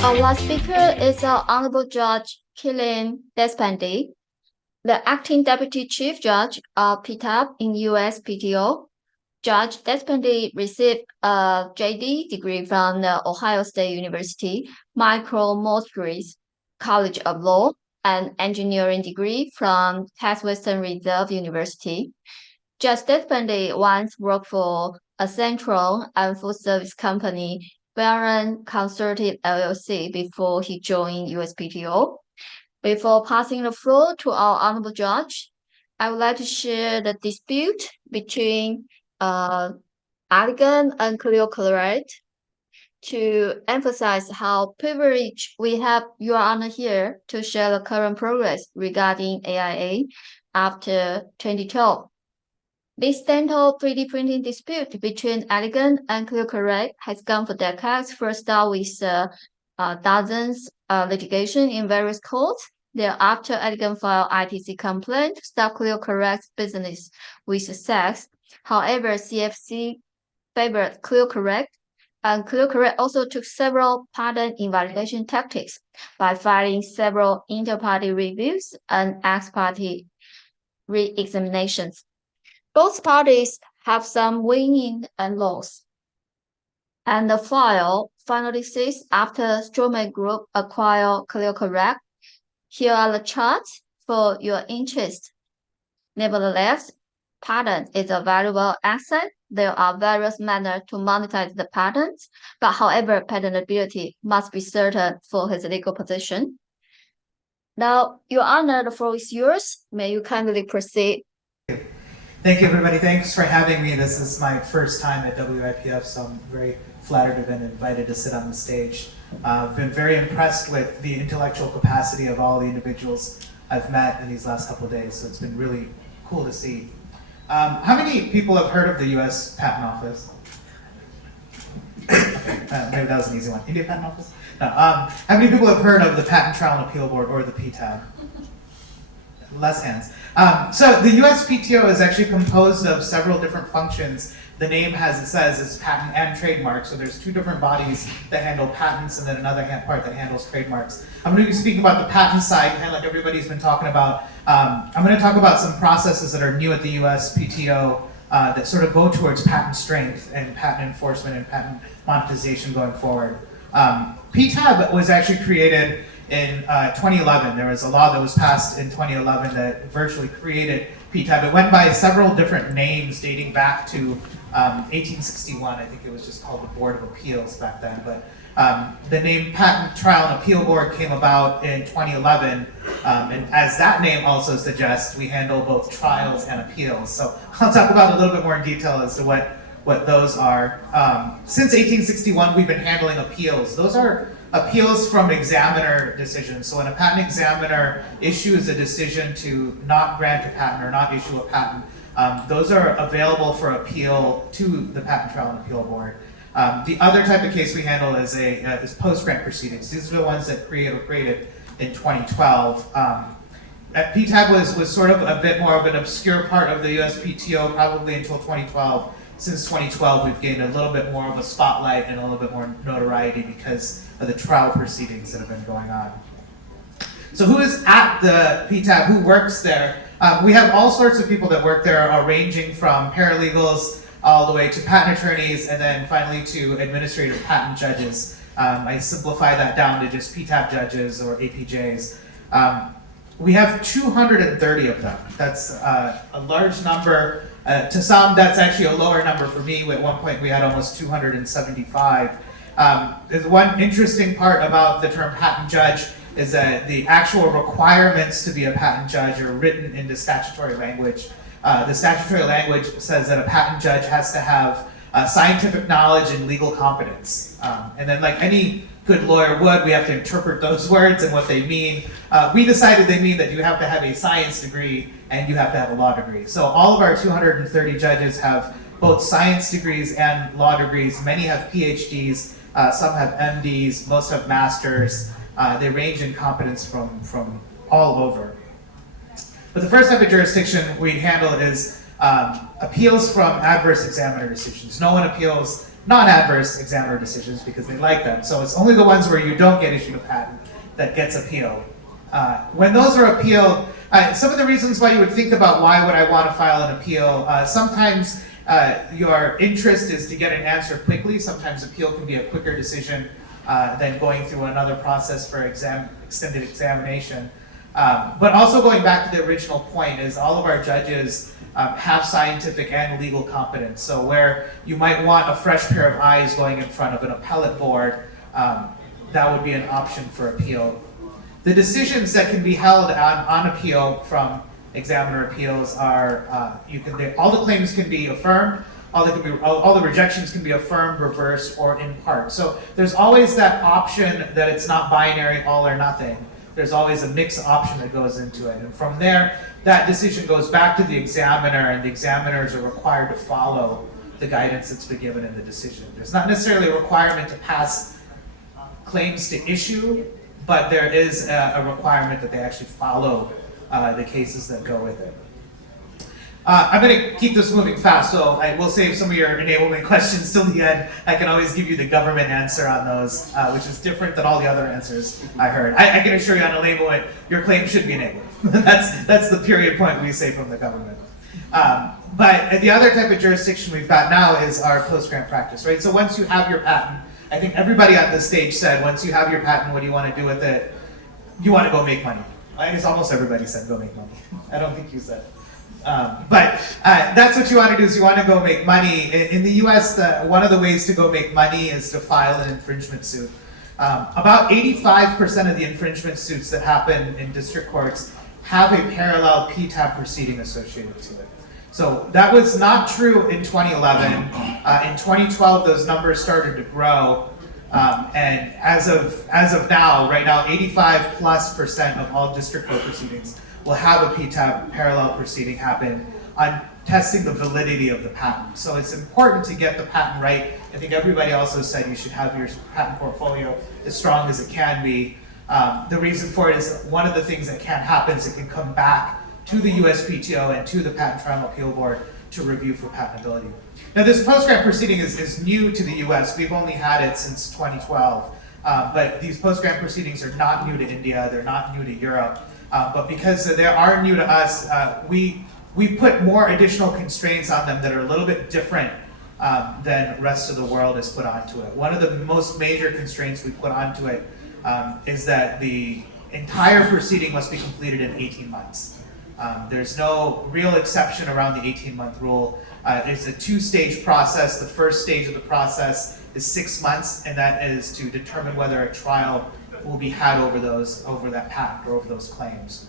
Our last speaker is our Honorable Judge Kalyan Deshpande, the Acting Deputy Chief Judge of PTAB in USPTO. Judge Deshpande received a JD degree from the Ohio State University Micro-Mortuaries College of Law, an engineering degree from Case Western Reserve University. Judge Deshpande once worked for a central and full-service company, Kalyan Consulting LLC, before he joined USPTO. Before passing the floor to our Honorable Judge, I would like to share the dispute between elegant and clear correct to emphasize how privileged we have Your Honor here to share the current progress regarding AIA after 2012. This dental 3D printing dispute between elegant and clear correct has gone for decades. First start with dozens of litigation in various courts. Thereafter, elegant filed ITC complaint to stop clear correct's business with sex. However, CFC favored clear correct, and clear correct also took several patent invalidation tactics by filing several inter-party reviews and ex-party re-examinations. Both parties have some winning and loss. And the file finally says after Stroman Group acquired clear correct, here are the charts for your interest. Nevertheless, patent is a valuable asset. There are various manners to monetize the patents, but however, patentability must be certain for his legal position. Now, Your Honor, the floor is yours. May you kindly proceed. Thank you, everybody. Thanks for having me. This is my first time at WIPF, so I'm very flattered to have been invited to sit on the stage. I've been very impressed with the intellectual capacity of all the individuals I've met in these last couple of days, so it's been really cool to see. How many people have heard of the U.S. Patent Office? Okay, maybe that was an easy one. India Patent Office? No. How many people have heard of the Patent Trial and Appeal Board, or the PTAB? Less hands. So the USPTO is actually composed of several different functions. The name, as it says, is patent and trademark. So there's two different bodies that handle patents and then another part that handles trademarks. I'm going to be speaking about the patent side, kind of like everybody's been talking about. I'm going to talk about some processes that are new at the USPTO that sort of go towards patent strength and patent enforcement and patent monetization going forward. PTAB was actually created in 2011. There was a law that was passed in 2011 that virtually created PTAB. It went by several different names dating back to 1861. I think it was just called the Board of Appeals back then. But the name Patent Trial and Appeal Board came about in 2011. And as that name also suggests, we handle both trials and appeals. So I'll talk about a little bit more in detail as to what those are. Since 1861, we've been handling appeals. Those are appeals from examiner decisions. So when a patent examiner issues a decision to not grant a patent or not issue a patent, those are available for appeal to the Patent Trial and Appeal Board. The other type of case we handle is post-grant proceedings. These are the ones that were created in 2012. PTAB was sort of a bit more of an obscure part of the USPTO probably until 2012. Since 2012, we've gained a little bit more of a spotlight and a little bit more notoriety because of the trial proceedings that have been going on. So who is at the PTAB? Who works there? We have all sorts of people that work there, ranging from paralegals all the way to patent attorneys, and then finally to administrative patent judges. I simplify that down to just PTAB judges or APJs. We have 230 of them. That's a large number. To some, that's actually a lower number for me. At one point, we had almost 275. There's one interesting part about the term patent judge is that the actual requirements to be a patent judge are written into statutory language. The statutory language says that a patent judge has to have scientific knowledge and legal competence. And then like any good lawyer would, we have to interpret those words and what they mean. We decided they mean that you have to have a science degree and you have to have a law degree. So all of our 230 judges have both science degrees and law degrees. Many have PhDs, some have MDs, most have masters. They range in competence from all over. But the first type of jurisdiction we handle is appeals from adverse examiner decisions. No one appeals non-adverse examiner decisions because they like them. So it's only the ones where you don't get issued a patent that gets appealed. When those are appealed, some of the reasons why you would think about why would I want to file an appeal, sometimes your interest is to get an answer quickly. Sometimes appeal can be a quicker decision than going through another process for extended examination. But also going back to the original point is all of our judges have scientific and legal competence. So where you might want a fresh pair of eyes going in front of an appellate board, that would be an option for appeal. The decisions that can be held on appeal from examiner appeals are, all the claims can be affirmed, all the rejections can be affirmed, reversed, or in part. So there's always that option that it's not binary, all or nothing. There's always a mixed option that goes into it. And from there, that decision goes back to the examiner, and the examiners are required to follow the guidance that's been given in the decision. There's not necessarily a requirement to pass claims to issue, but there is a requirement that they actually follow the cases that go with it. I'm going to keep this moving fast, so I will save some of your enablement questions till the end. I can always give you the government answer on those, which is different than all the other answers I heard. I can assure you on enablement, your claim should be enabled. That's the period point we say from the government. But the other type of jurisdiction we've got now is our post-grant practice, right? So once you have your patent, I think everybody on this stage said, once you have your patent, what do you want to do with it? You want to go make money. I guess almost everybody said go make money. I don't think you said. But that's what you want to do, is you want to go make money. In the US, one of the ways to go make money is to file an infringement suit. About 85% of the infringement suits that happen in district courts have a parallel PTAB proceeding associated to it. So that was not true in 2011. In 2012, those numbers started to grow. And as of now, right now, 85+% of all district court proceedings will have a PTAB parallel proceeding happen on testing the validity of the patent. So it's important to get the patent right. I think everybody also said you should have your patent portfolio as strong as it can be. The reason for it is one of the things that can happen is it can come back to the USPTO and to the Patent Trial and Appeal Board to review for patentability. Now this post-grant proceeding is new to the US. We've only had it since 2012. But these post-grant proceedings are not new to India, they're not new to Europe. But because they are new to us, we put more additional constraints on them that are a little bit different than the rest of the world has put onto it. One of the most major constraints we put onto it is that the entire proceeding must be completed in 18 months. There's no real exception around the 18-month rule. It's a two-stage process. The first stage of the process is 6 months, and that is to determine whether a trial will be had over that patent or over those claims.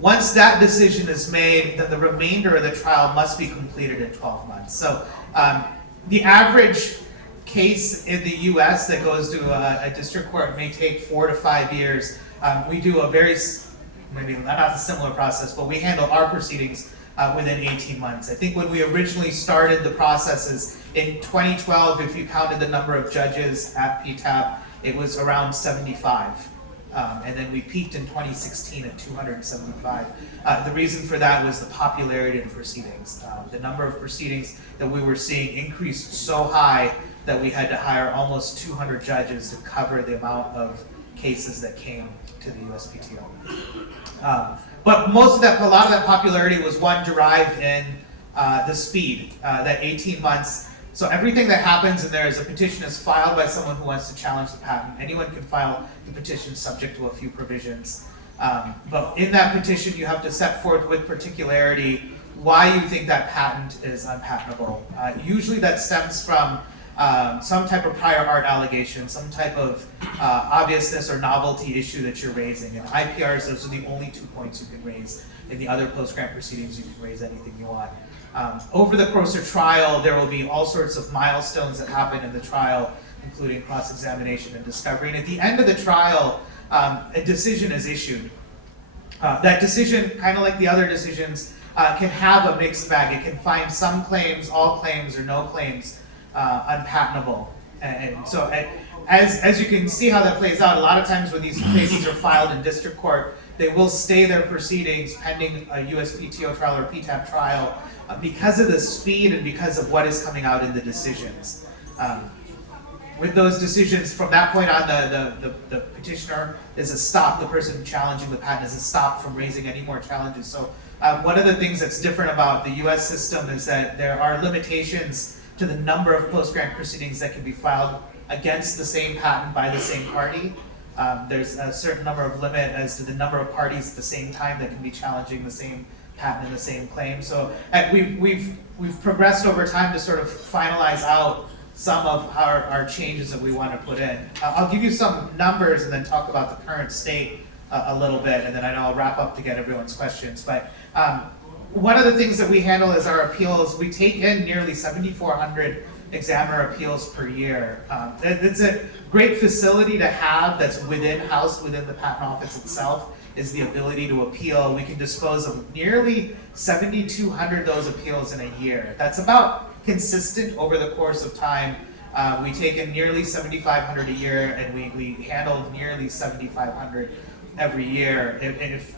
Once that decision is made, then the remainder of the trial must be completed in 12 months. So the average case in the US that goes to a district court may take 4 to 5 years. We do a maybe not a similar process, but we handle our proceedings within 18 months. I think when we originally started the processes in 2012, if you counted the number of judges at PTAB, it was around 75. And then we peaked in 2016 at 275. The reason for that was the popularity of the proceedings. The number of proceedings that we were seeing increased so high that we had to hire almost 200 judges to cover the amount of cases that came to the USPTO. But a lot of that popularity was derived in the speed, that 18 months. So everything that happens in there is a petition is filed by someone who wants to challenge the patent. Anyone can file the petition subject to a few provisions. But in that petition, you have to set forth with particularity why you think that patent is unpatentable. Usually that stems from some type of prior art allegation, some type of obviousness or novelty issue that you're raising. In IPRs, those are the only 2 points you can raise. In the other post-grant proceedings, you can raise anything you want. Over the course of trial, there will be all sorts of milestones that happen in the trial, including cross-examination and discovery. And at the end of the trial, a decision is issued. That decision, kind of like the other decisions, can have a mixed bag. It can find some claims, all claims, or no claims unpatentable. And so as you can see how that plays out, a lot of times when these cases are filed in district court, they will stay their proceedings pending a USPTO trial or PTAB trial because of the speed and because of what is coming out in the decisions. With those decisions, from that point on, the petitioner is a stop. The person challenging the patent is a stop from raising any more challenges. So one of the things that's different about the US system is that there are limitations to the number of post-grant proceedings that can be filed against the same patent by the same party. There's a certain number of limit as to the number of parties at the same time that can be challenging the same patent and the same claim. So we've progressed over time to sort of finalize out some of our changes that we want to put in. I'll give you some numbers and then talk about the current state a little bit, and then I know I'll wrap up to get everyone's questions. But one of the things that we handle is our appeals. We take in nearly 7,400 examiner appeals per year. It's a great facility to have that's housed within the Patent Office itself, is the ability to appeal. We can dispose of nearly 7,200 of those appeals in a year. That's about consistent over the course of time. We take in nearly 7,500 a year, and we handle nearly 7,500 every year.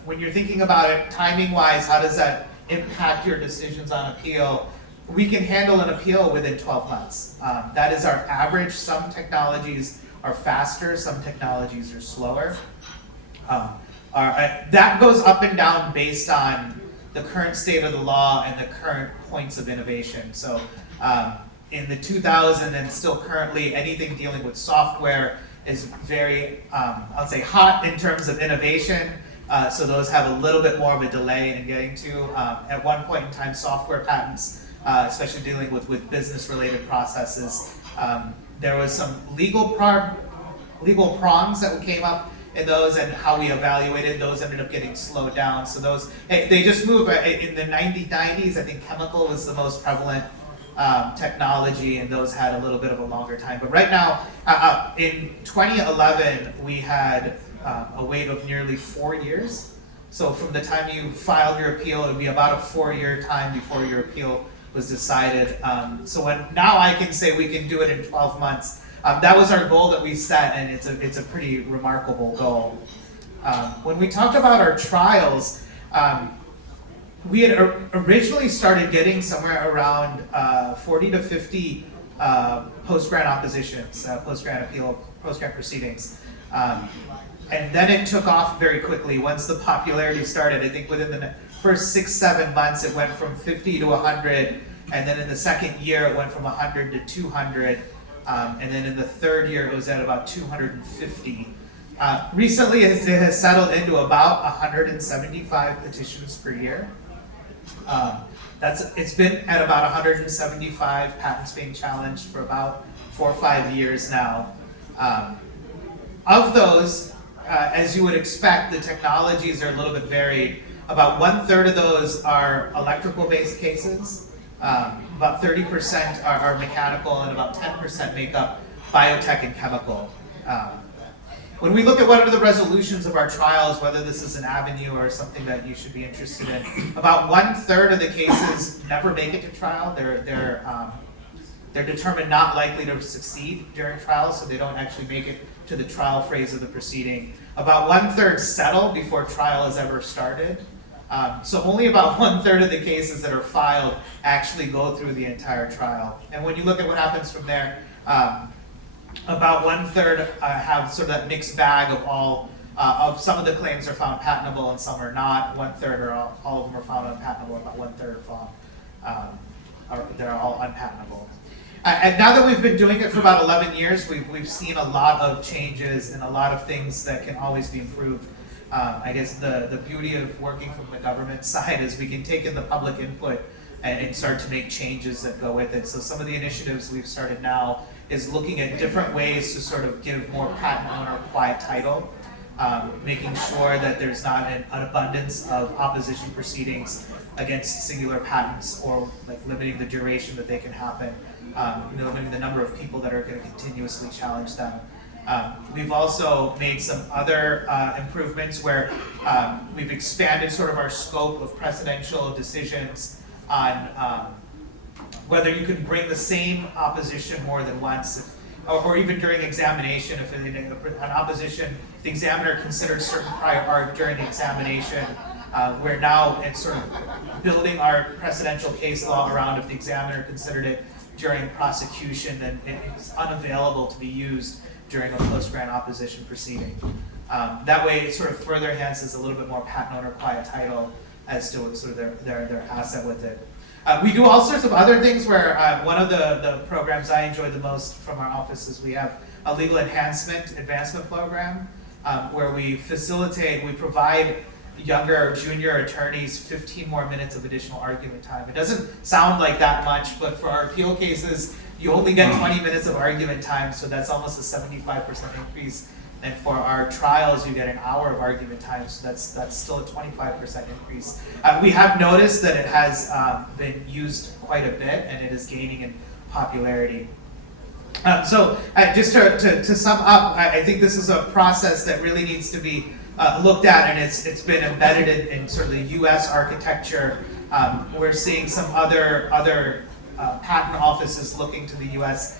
When you're thinking about it timing-wise, how does that impact your decisions on appeal? We can handle an appeal within 12 months. That is our average. Some technologies are faster, some technologies are slower. That goes up and down based on the current state of the law and the current points of innovation. So in the 2000s and still currently, anything dealing with software is very, I'll say, hot in terms of innovation. So those have a little bit more of a delay in getting to. At one point in time, software patents, especially dealing with business-related processes, there was some legal prongs that came up in those, and how we evaluated those ended up getting slowed down. So those, they just move. In the 90s, I think chemical was the most prevalent technology, and those had a little bit of a longer time. But right now, in 2011, we had a wait of nearly 4 years. So from the time you filed your appeal, it would be about a 4-year time before your appeal was decided. So now I can say we can do it in 12 months. That was our goal that we set, and it's a pretty remarkable goal. When we talked about our trials, we had originally started getting somewhere around 40 to 50 post-grant oppositions, post-grant proceedings. And then it took off very quickly once the popularity started. I think within the first 6-7 months, it went from 50 to 100, and then in the second year, it went from 100 to 200. And then in the third year, it was at about 250. Recently, it has settled into about 175 petitions per year. It's been at about 175 patents being challenged for about 4 or 5 years now. Of those, as you would expect, the technologies are a little bit varied. About 1/3 of those are electrical-based cases. About 30% are mechanical, and about 10% make up biotech and chemical. When we look at what are the resolutions of our trials, whether this is an avenue or something that you should be interested in, about 1/3 of the cases never make it to trial. They're determined not likely to succeed during trial, so they don't actually make it to the trial phase of the proceeding. About 1/3 settle before trial is ever started. So only about 1/3 of the cases that are filed actually go through the entire trial. And when you look at what happens from there, about 1/3 have sort of that mixed bag of of some of the claims are found patentable and some are not. 1/3 or all of them are found unpatentable, and about 1/3 are found, they're all unpatentable. And now that we've been doing it for about 11 years, we've seen a lot of changes and a lot of things that can always be improved. I guess the beauty of working from the government side is we can take in the public input and start to make changes that go with it. So some of the initiatives we've started now is looking at different ways to sort of give more patent owner quiet title, making sure that there's not an abundance of opposition proceedings against singular patents, or like limiting the duration that they can happen, limiting the number of people that are going to continuously challenge them. We've also made some other improvements where we've expanded sort of our scope of precedential decisions on whether you can bring the same opposition more than once. or even during examination, if an opposition, the examiner considered certain prior art during the examination, we're now sort of building our precedential case law around if the examiner considered it during prosecution, then it's unavailable to be used during a post-grant opposition proceeding. That way, it sort of further enhances a little bit more patent owner quiet title as to sort of their asset with it. We do all sorts of other things where one of the programs I enjoy the most from our office is we have a legal advancement program where we provide younger junior attorneys 15 more minutes of additional argument time. It doesn't sound like that much, but for our appeal cases, you only get 20 minutes of argument time, so that's almost a 75% increase. And for our trials, you get an hour of argument time, so that's still a 25% increase. We have noticed that it has been used quite a bit, and it is gaining in popularity. So just to sum up, I think this is a process that really needs to be looked at, and it's been embedded in sort of the U.S. architecture. We're seeing some other patent offices looking to the U.S.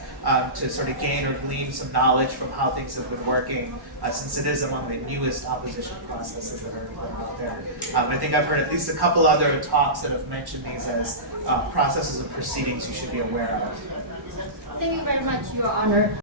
To sort of gain or glean some knowledge from how things have been working, since it is among the newest opposition processes that are out there. I think I've heard at least a couple other talks that have mentioned these as processes of proceedings you should be aware of. Thank you very much, Your Honor.